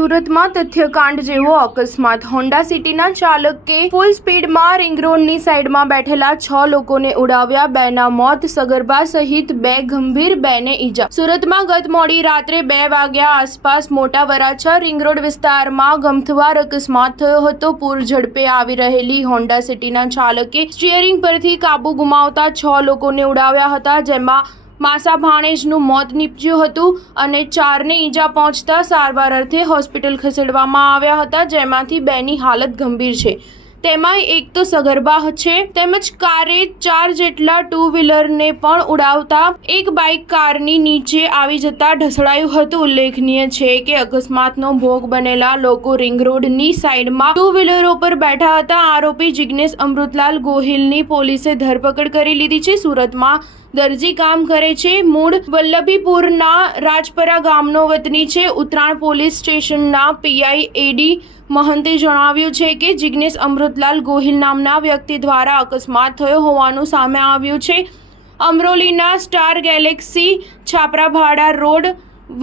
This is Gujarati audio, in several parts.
સુરતમાં તથ્યકાંડ જેવો અકસ્માત. હોન્ડા સિટીના ચાલકે ફૂલ સ્પીડમાં રિંગ રોડની સાઈડમાં બેઠેલા 6 લોકોને ઉડાવ્યા. 2ના મોત, સગર્ભા સહિત 2 ગંભીર, 2ને ઈજા. સુરતમાં ગત મોડી રાત્રે 2 વાગ્યા આસપાસ મોટા વરાછા રિંગ રોડ વિસ્તારમાં ગમખ્વાર અકસ્માત થયો હતો. પૂર ઝડપે આવી રહેલી હોન્ડા સિટીના ચાલકે સ્ટીયરિંગ પરથી કાબુ ગુમાવતા 6 લોકોને ઉડાવ્યા હતા, જેમાં માસા ભાણેજનું મોત નીપજ્યું હતું અને 4ને ઈજા પહોંચતા સારવાર અર્થે હોસ્પિટલ ખસેડવામાં આવ્યા હતા, જેમાંથી 2ની હાલત ગંભીર છે. તેમાં એક તો સગર્ભા છે, તેમજ કારે 4 જેટલા 2 વ્હીલરને પણ ઉડાવતા એક બાઇક કારની નીચે આવી જતા ઢસડાયું હતું. ઉલ્લેખનીય છે કે અકસ્માતનો ભોગ બનેલા લોકો રિંગ રોડની સાઈડમાં 2 વ્હીલરો પર બેઠા હતા. આરોપી જિગ્નેશ અમૃતલાલ ગોહિલની પોલીસે ધરપકડ કરી લીધી છે. સુરતમાં દરજી કામ કરે છે. મૂળ વલ્લભીપુરના રાજપરા ગામનો વતની છે. ઉત્તરાણ પોલીસ સ્ટેશનના પીઆઈ એડી મહંતે જણાવ્યું છે કે જિગ્નેશ અમૃતલાલ ગોહિલ નામના વ્યક્તિ દ્વારા અકસ્માત થયો હોવાનું સામે આવ્યું છે. અમરોલીના સ્ટાર ગેલેક્સી છાપરાભાડા રોડ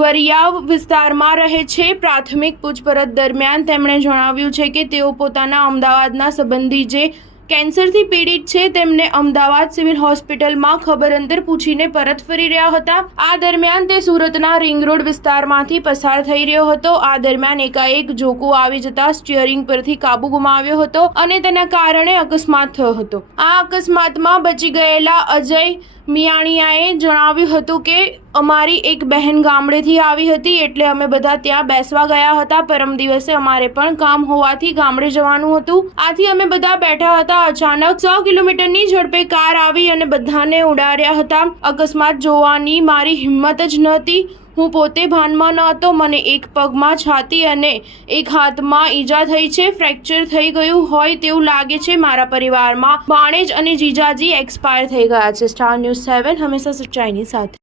વરિયાવ વિસ્તારમાં રહે છે. પ્રાથમિક પૂછપરછ દરમિયાન તેમણે જણાવ્યું છે કે તેઓ પોતાના અમદાવાદના સંબંધી જે કેન્સરથી પીડિત છે તેમને અમદાવાદ સિવિલ હોસ્પિટલમાં ખબર અંતર પૂછીને પરત ફરી રહ્યા હતા. આ દરમિયાન તે સુરતના રિંગ રોડ વિસ્તારમાંથી પસાર થઈ રહ્યો હતો. આ દરમિયાન એકાએક જોકો આવી જતા સ્ટીયરિંગ પરથી કાબુ ગુમાવ્યો હતો અને તેના કારણે અકસ્માત થયો હતો. આ અકસ્માતમાં બચી ગયેલા અજય મિયાણીયાએ જણાવ્યું હતું કે અમારી એક બહેન ગામડેથી આવી હતી, એટલે અમે બધા ત્યાં બેસવા ગયા હતા. પરમ દિવસે અમારે પણ કામ હોવાથી ગામડે જવાનું હતું, આથી અમે બધા બેઠા હતા. અચાનક 100 કિલોમીટરની ઝડપે કાર આવી અને બધાને ઉડાડ્યા હતા. અકસ્માત જોવાની મારી હિંમત જ નહોતી. હું પોતે ભાનમાં ન હતો. મને એક પગમાં છાતી અને એક હાથમાં ઈજા થઈ છે. ફ્રેક્ચર થઈ ગયું હોય તેવું લાગે છે. મારા પરિવારમાં ભાણેજ અને જીજાજી એક્સપાયર થઈ ગયા છે. સ્ટાર ન્યૂઝ 7 હંમેશા સચ્ચાઈની સાથે.